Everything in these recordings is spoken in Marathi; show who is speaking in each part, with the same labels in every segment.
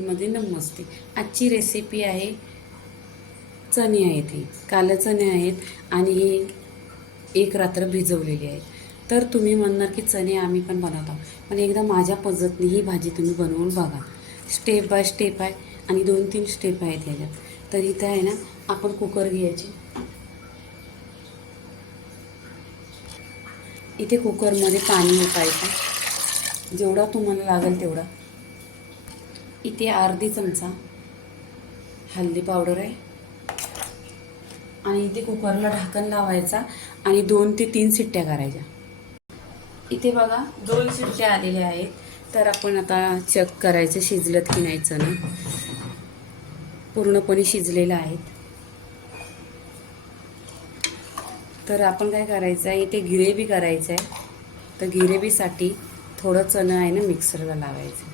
Speaker 1: मध्ये नमस्ते. आजची रेसिपी आहे चणे आहेत हे काले चणे आहेत आणि हे एक रात्र भिजवलेली आहेत तर तुम्ही म्हणणार की चणे आम्ही पण बनवतो. पण एकदा माझ्या पद्धतीने ही भाजी तुम्ही बनवून बघा. स्टेप बाय स्टेप आहे आणि दोन तीन स्टेप आहेत ह्याच्यात तर इथं आहे ना आपण कुकर घ्यायची. इथे कुकरमध्ये पाणी ओतायचं. जेवढा तुम्हाला लागेल तेवढा. इथे अर्धी चमचा हल्दी पावडर आहे. आणि इथे कुकरला ढाकण लावायचा आणि दोन ते तीन शिट्ट्या करायच्या. इथे बघा दोन शिट्ट्या आलेल्या आहेत. तर आपण आता चेक करायचं शिजलत की नाही चणा. पूर्णपणे शिजलेलं आहेत. तर आपण काय करायचं आहे इथे गिरेबी करायचं आहे. तर गिरेबीसाठी थोडं चणं आहे ना मिक्सरला लावायचं.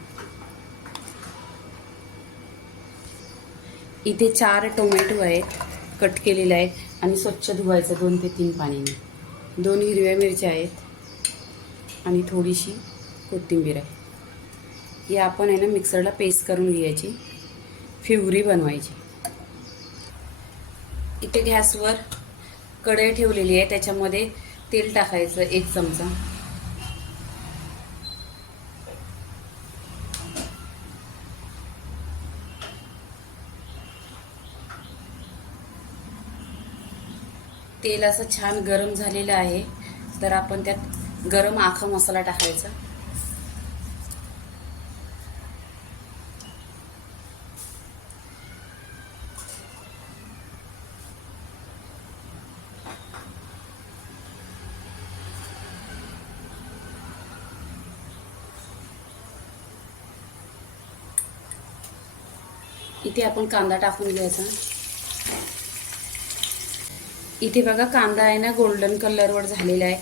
Speaker 1: इथे चार टोमॅटो आहेत कट केलेले आहेत आणि स्वच्छ धुवायचं दोन ते तीन पाण्याने दोन हिरव्या मिरच्या आहेत आणि थोडीशी कोथिंबीर आहे. या आपण आहे ना मिक्सरला पेस्ट करून घ्यायची. फिवरी बनवायची. इथे गॅसवर कढई ठेवलेली आहे त्याच्यामध्ये तेल टाकायचं एक चमचा. तेल असं छान गरम झालेलं आहे. तर आपण त्यात गरम आखा मसाला टाकायचा. इथे आपण कांदा टाकून घ्यायचा. इथे बघा कांदा आहे ना गोल्डन कलरवर झालेला आहे.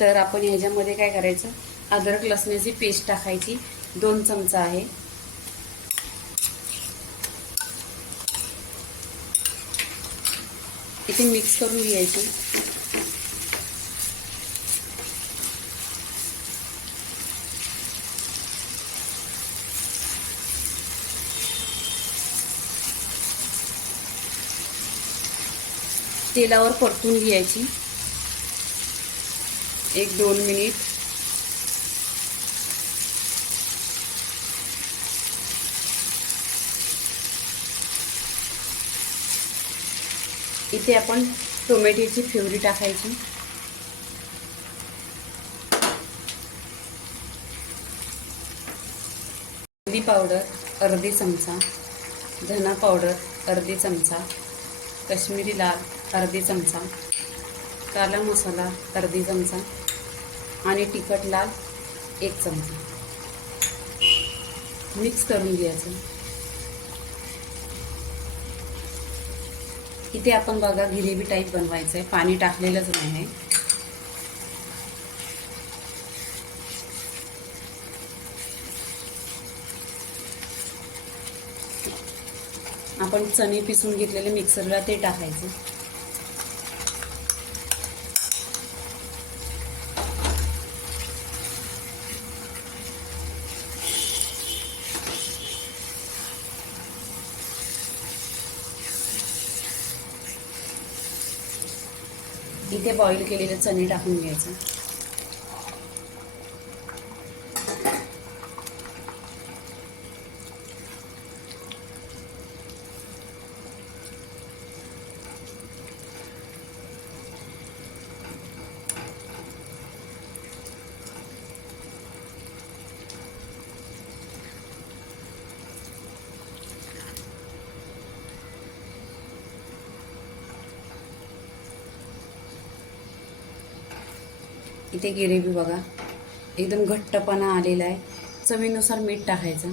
Speaker 1: तर आपण ह्याच्यामध्ये काय करायचं? अद्रक लसणाची पेस्ट टाकायची. दोन चमचा आहे. इथे मिक्स करून घ्यायची. तेलावर परतून घ्यायची. एक दोन मिनिट. इथे आपण टोमॅटोची फ्युरी टाकायची. हळदी पावडर अर्धी चमचा. धना पावडर अर्धी चमचा. कश्मीरी लाल. अर्धी चमचा काला मसाला अर्धी चमचा आणि तिखट लाल एक चमचा. मिक्स करून घ्यायचं. इथे आपण बघा गिरेवी टाईप बनवायचं आहे पाणी टाकलेलंच नाही आहे आपण चणे पिसून घेतलेले मिक्सरला ते टाकायचं. इथे बॉईल केलेले चणे टाकून घ्यायचं. इथे गिरेबी बघा. एकदम घट्टपणा आलेला आहे. चवीनुसार मीठ टाकायचं.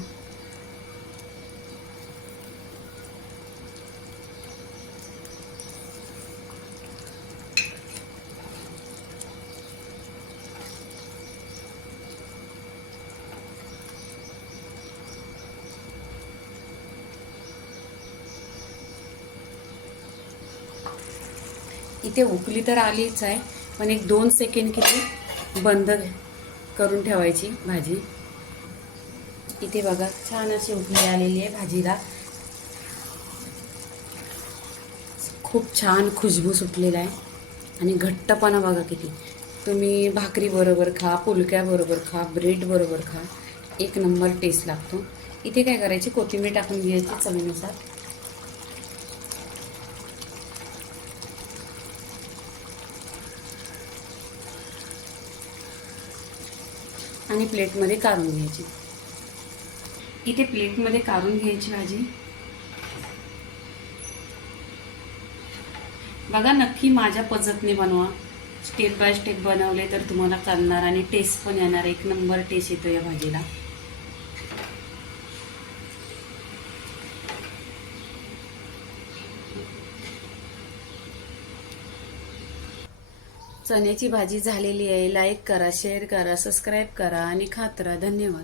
Speaker 1: इथे उकली तर आलीच आहे. पण एक दोन सेकंड किती बंद करून ठेवायची भाजी. इथे बघा छान अशी उकळी आलेली आहे भाजीला. खूप छान खुशबू सुटलेला आहे. आणि घट्टपणा बघा किती. तुम्ही भाकरी बरोबर खा पुलक्या बरोबर खा ब्रेड बरोबर खा. एक नंबर टेस्ट लागतो. इथे काय करायची? कोथिंबीर टाकून घ्यायची चवीनुसार. आणि प्लेटमध्ये काढून घ्यायची. इथे प्लेटमध्ये काढून घ्यायची भाजी. बघा नक्की माझ्या पद्धतीने बनवा. स्टेप बाय स्टेप बनवले तर तुम्हाला चालणार आणि टेस्ट पण येणार. एक नंबर टेस्ट येतो या भाजीला. चण्याची भाजी झालेली आहे. लाईक करा शेअर करा सबस्क्राईब करा आणि खात राहा. धन्यवाद.